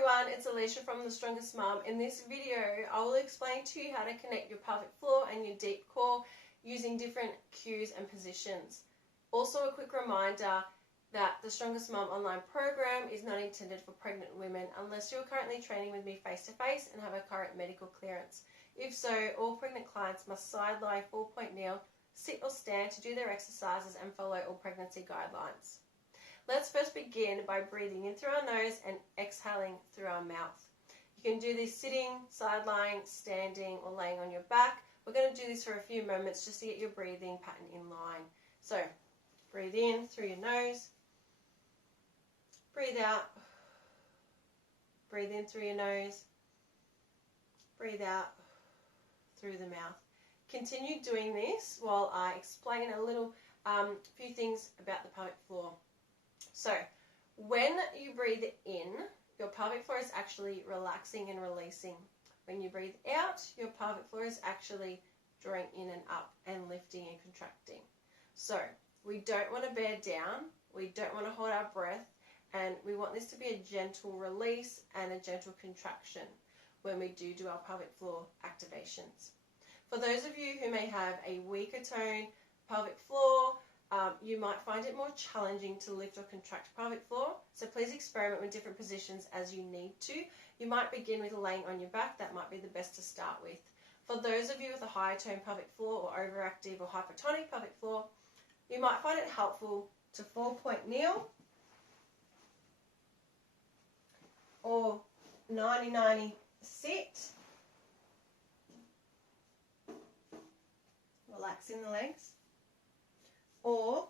everyone, it's Alicia from The Strongest Mum. In this video, I will explain to you how to connect your pelvic floor and your deep core using different cues and positions. Also, a quick reminder that the Strongest Mum online program is not intended for pregnant women unless you're currently training with me face-to-face and have a current medical clearance. If so, all pregnant clients must side lie, 4-point kneel, sit or stand to do their exercises and follow all pregnancy guidelines. Let's first begin by breathing in through our nose and exhaling through our mouth. You can do this sitting, side lying, standing or laying on your back. We're going to do this for a few moments just to get your breathing pattern in line. So breathe in through your nose, breathe out, breathe in through your nose, breathe out through the mouth. Continue doing this while I explain a little few things about the pelvic floor. So, when you breathe in, your pelvic floor is actually relaxing and releasing. When you breathe out, your pelvic floor is actually drawing in and up and lifting and contracting. So, we don't want to bear down, we don't want to hold our breath, and we want this to be a gentle release and a gentle contraction when we do our pelvic floor activations. For those of you who may have a weaker tone pelvic floor, you might find it more challenging to lift or contract pelvic floor, so please experiment with different positions as you need to. You might begin with laying on your back, that might be the best to start with. For those of you with a higher tone pelvic floor or overactive or hypertonic pelvic floor, you might find it helpful to 4-point kneel or 90-90 sit, relaxing the legs, or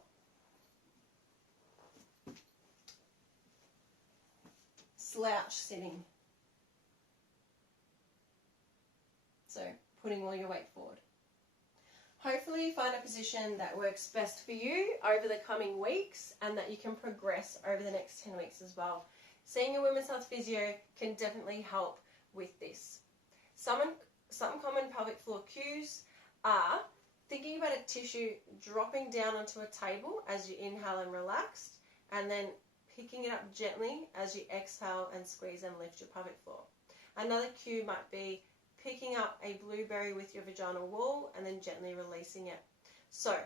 slouch sitting. So putting all your weight forward. Hopefully you find a position that works best for you over the coming weeks and that you can progress over the next 10 weeks as well. Seeing a women's health physio can definitely help with this. Some common pelvic floor cues are thinking about a tissue dropping down onto a table as you inhale and relax, and then picking it up gently as you exhale and squeeze and lift your pelvic floor. Another cue might be picking up a blueberry with your vaginal wall and then gently releasing it. So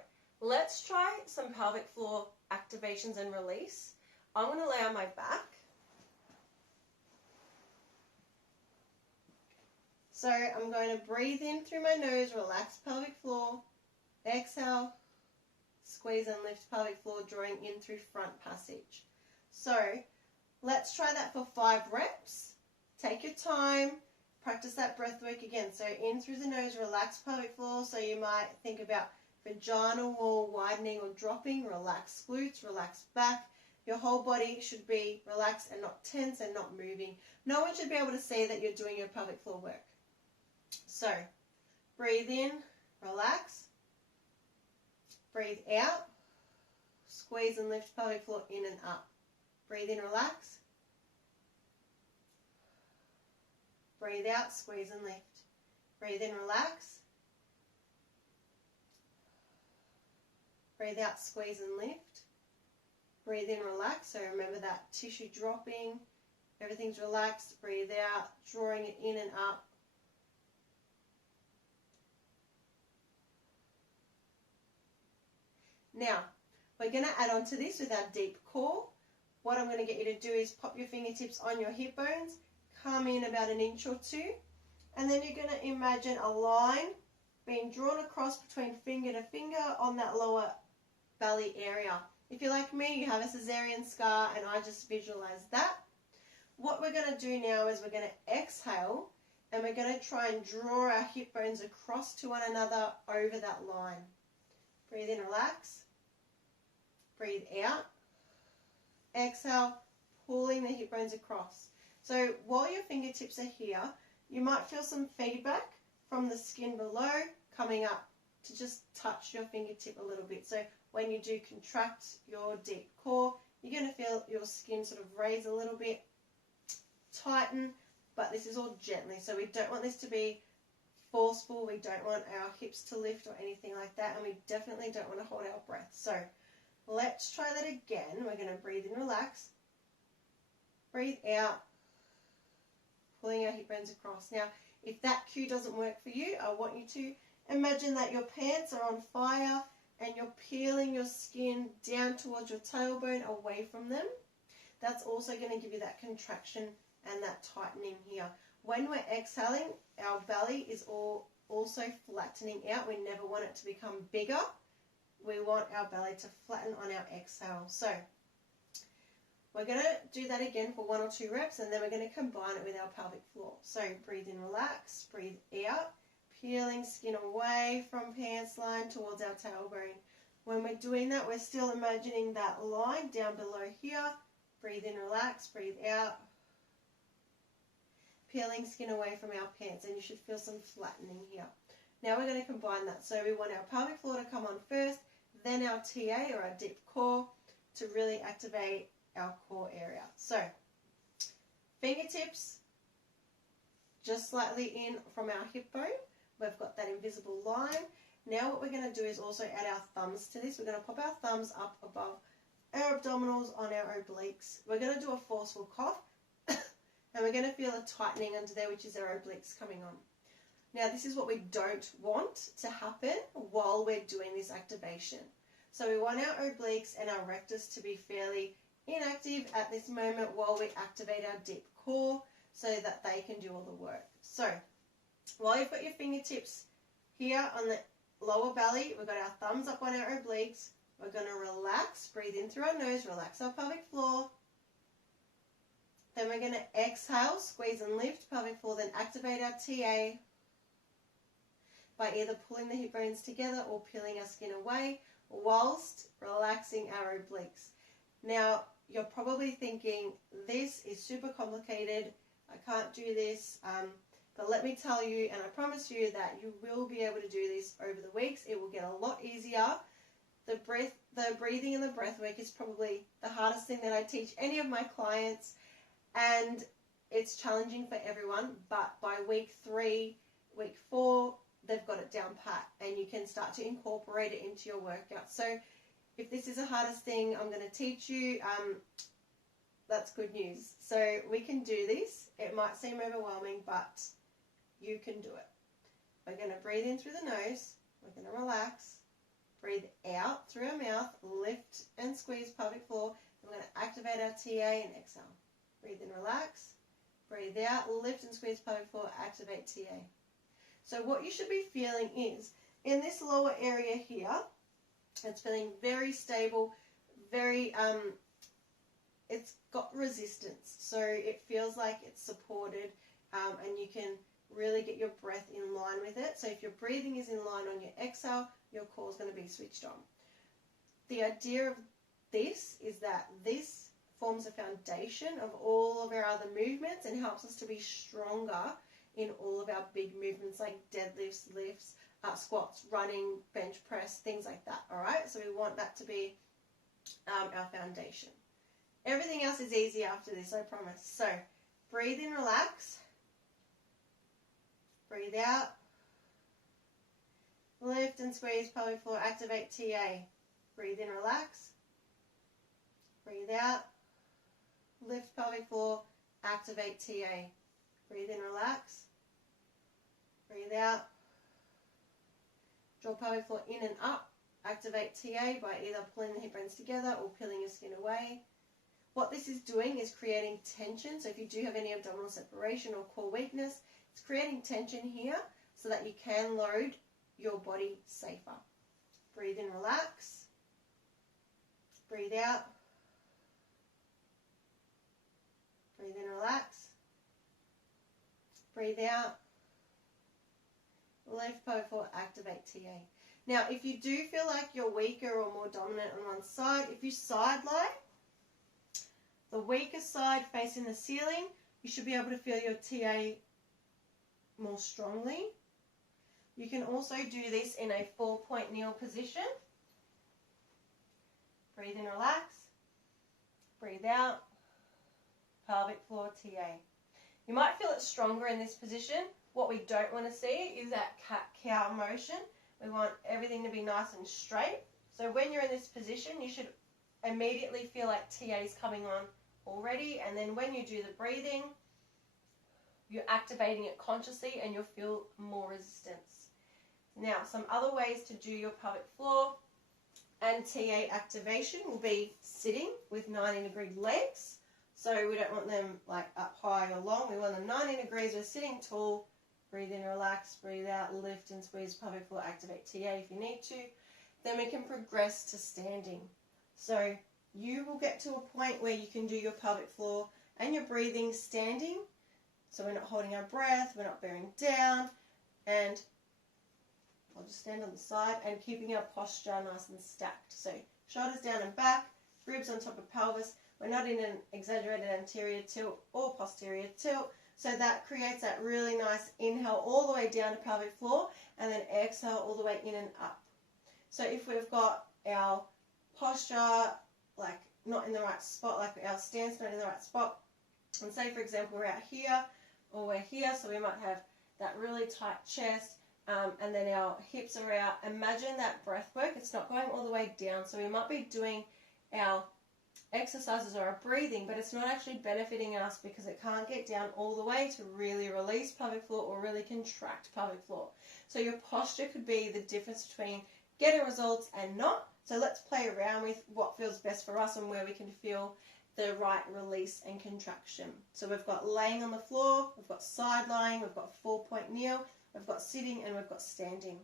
let's try some pelvic floor activations and release. I'm going to lay on my back. So I'm going to breathe in through my nose, relax pelvic floor. Exhale, squeeze and lift pelvic floor, drawing in through front passage. So let's try that for 5 reps. Take your time, practice that breath work again. So in through the nose, relax pelvic floor. So you might think about vaginal wall widening or dropping, relax glutes, relax back. Your whole body should be relaxed and not tense and not moving. No one should be able to see that you're doing your pelvic floor work. So breathe in, relax. Breathe out, squeeze and lift pelvic floor in and up. Breathe in, relax. Breathe out, squeeze and lift. Breathe in, relax. Breathe out, squeeze and lift. Breathe in, relax. So remember that tissue dropping, everything's relaxed. Breathe out, drawing it in and up. Now, we're going to add on to this with our deep core. What I'm going to get you to do is pop your fingertips on your hip bones, come in about 1 inch or 2, and then you're going to imagine a line being drawn across between finger to finger on that lower belly area. If you're like me, you have a cesarean scar, and I just visualize that. What we're going to do now is we're going to exhale, and we're going to try and draw our hip bones across to one another over that line. Breathe in, relax. Breathe out. Exhale, pulling the hip bones across. So while your fingertips are here, you might feel some feedback from the skin below coming up to just touch your fingertip a little bit. So when you do contract your deep core, you're going to feel your skin sort of raise a little bit, tighten, but this is all gently. So we don't want this to be forceful. We don't want our hips to lift or anything like that, and we definitely don't want to hold our breath. So let's try that again. We're going to breathe in, relax. Breathe out. pulling our hip bones across. Now, if that cue doesn't work for you, I want you to imagine that your pants are on fire and you're peeling your skin down towards your tailbone away from them. That's also going to give you that contraction and that tightening here. When we're exhaling, our belly is also flattening out. We never want it to become bigger. We want our belly to flatten on our exhale. So we're going to do that again for 1 or 2 reps, and then we're going to combine it with our pelvic floor. So breathe in, relax, breathe out, peeling skin away from pants line towards our tailbone. When we're doing that, we're still imagining that line down below here. Breathe in, relax, breathe out, peeling skin away from our pants, and you should feel some flattening here. Now we're going to combine that. So we want our pelvic floor to come on first, then our TA or our deep core to really activate our core area. So fingertips just slightly in from our hip bone. We've got that invisible line. Now what we're going to do is also add our thumbs to this. We're going to pop our thumbs up above our abdominals on our obliques. We're going to do a forceful cough and we're going to feel a tightening under there, which is our obliques coming on. Now this is what we don't want to happen while we're doing this activation. So we want our obliques and our rectus to be fairly inactive at this moment while we activate our deep core so that they can do all the work. So while you've got your fingertips here on the lower belly, we've got our thumbs up on our obliques. We're going to relax, breathe in through our nose, relax our pelvic floor. Then we're going to exhale, squeeze and lift pelvic floor, then activate our TA by either pulling the hip bones together or peeling our skin away whilst relaxing our obliques. Now, you're probably thinking, this is super complicated, I can't do this, but let me tell you, and I promise you that you will be able to do this over the weeks. It will get a lot easier. The breathing and the breath work is probably the hardest thing that I teach any of my clients, and it's challenging for everyone, but by week 3, week 4, they've got it down pat, and you can start to incorporate it into your workout. So if this is the hardest thing I'm going to teach you, that's good news. So we can do this. It might seem overwhelming, but you can do it. We're going to breathe in through the nose. We're going to relax. Breathe out through our mouth. Lift and squeeze pelvic floor. Then we're going to activate our TA and exhale. Breathe in, relax. Breathe out. Lift and squeeze pelvic floor. Activate TA. So what you should be feeling is, in this lower area here, it's feeling very stable, very, it's got resistance. So it feels like it's supported, and you can really get your breath in line with it. So if your breathing is in line on your exhale, your core is going to be switched on. The idea of this is that this forms a foundation of all of our other movements and helps us to be stronger in all of our big movements like deadlifts, lifts, squats, running, bench press, things like that. All right, so we want that to be our foundation. Everything else is easy after this, I promise. So breathe in, relax. Breathe out. Lift and squeeze pelvic floor. Activate TA. Breathe in, relax. Breathe out. Lift pelvic floor. Activate TA. Breathe in, relax. Breathe out. Draw pelvic floor in and up. Activate TA by either pulling the hip bones together or peeling your skin away. What this is doing is creating tension. So if you do have any abdominal separation or core weakness, it's creating tension here so that you can load your body safer. Breathe in, relax. Breathe out. Breathe in, relax. Breathe out. Lift pelvic floor, activate TA. Now, if you do feel like you're weaker or more dominant on one side, if you side lie, the weaker side facing the ceiling, you should be able to feel your TA more strongly. You can also do this in a 4-point kneel position. Breathe in, relax. Breathe out. Pelvic floor, TA. You might feel it stronger in this position. What we don't want to see is that cat-cow motion. We want everything to be nice and straight. So when you're in this position, you should immediately feel like TA is coming on already. And then when you do the breathing, you're activating it consciously and you'll feel more resistance. Now, some other ways to do your pelvic floor and TA activation will be sitting with 90-degree legs. So we don't want them like up high or long. We want them 90 degrees. We're sitting tall. Breathe in, relax, breathe out, lift and squeeze pelvic floor, activate TA if you need to. Then we can progress to standing. So you will get to a point where you can do your pelvic floor and your breathing standing. So we're not holding our breath, we're not bearing down, and I'll just stand on the side and keeping our posture nice and stacked. So shoulders down and back, ribs on top of pelvis. We're not in an exaggerated anterior tilt or posterior tilt. So that creates that really nice inhale all the way down to pelvic floor and then exhale all the way in and up. So if we've got our posture like not in the right spot, like our stance not in the right spot, and say for example we're out here or we're here, so we might have that really tight chest, and then our hips are out. Imagine that breath work, it's not going all the way down, so we might be doing our exercises or our breathing, but it's not actually benefiting us because it can't get down all the way to really release pelvic floor or really contract pelvic floor. So your posture could be the difference between getting results and not. So let's play around with what feels best for us and where we can feel the right release and contraction. So we've got laying on the floor, we've got side lying, we've got 4-point kneel, we've got sitting, and we've got standing.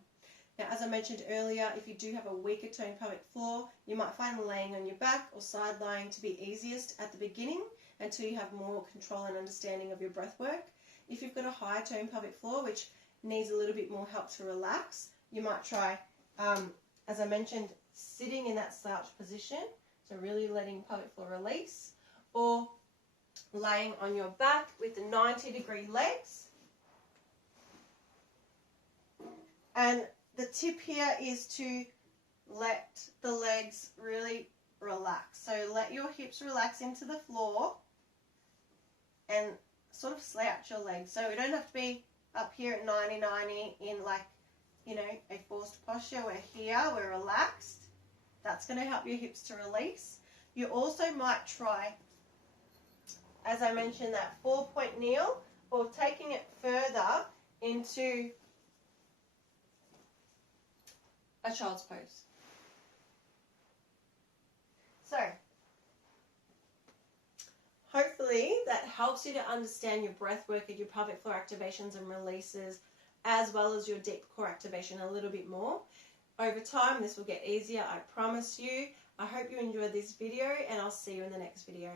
Now, as I mentioned earlier, if you do have a weaker toned pelvic floor, you might find laying on your back or side lying to be easiest at the beginning until you have more control and understanding of your breath work. If you've got a higher toned pelvic floor, which needs a little bit more help to relax, you might try, as I mentioned, sitting in that slouch position, so really letting pelvic floor release, or laying on your back with the 90-degree legs. And the tip here is to let the legs really relax. So let your hips relax into the floor and sort of slouch your legs. So we don't have to be up here at 90-90 in like, you know, a forced posture. We're here, we're relaxed. That's going to help your hips to release. You also might try, as I mentioned, that 4-point kneel, or taking it further into a child's pose. So, hopefully that helps you to understand your breath work and your pelvic floor activations and releases, as well as your deep core activation a little bit more. Over time, this will get easier, I promise you. I hope you enjoyed this video, and I'll see you in the next video.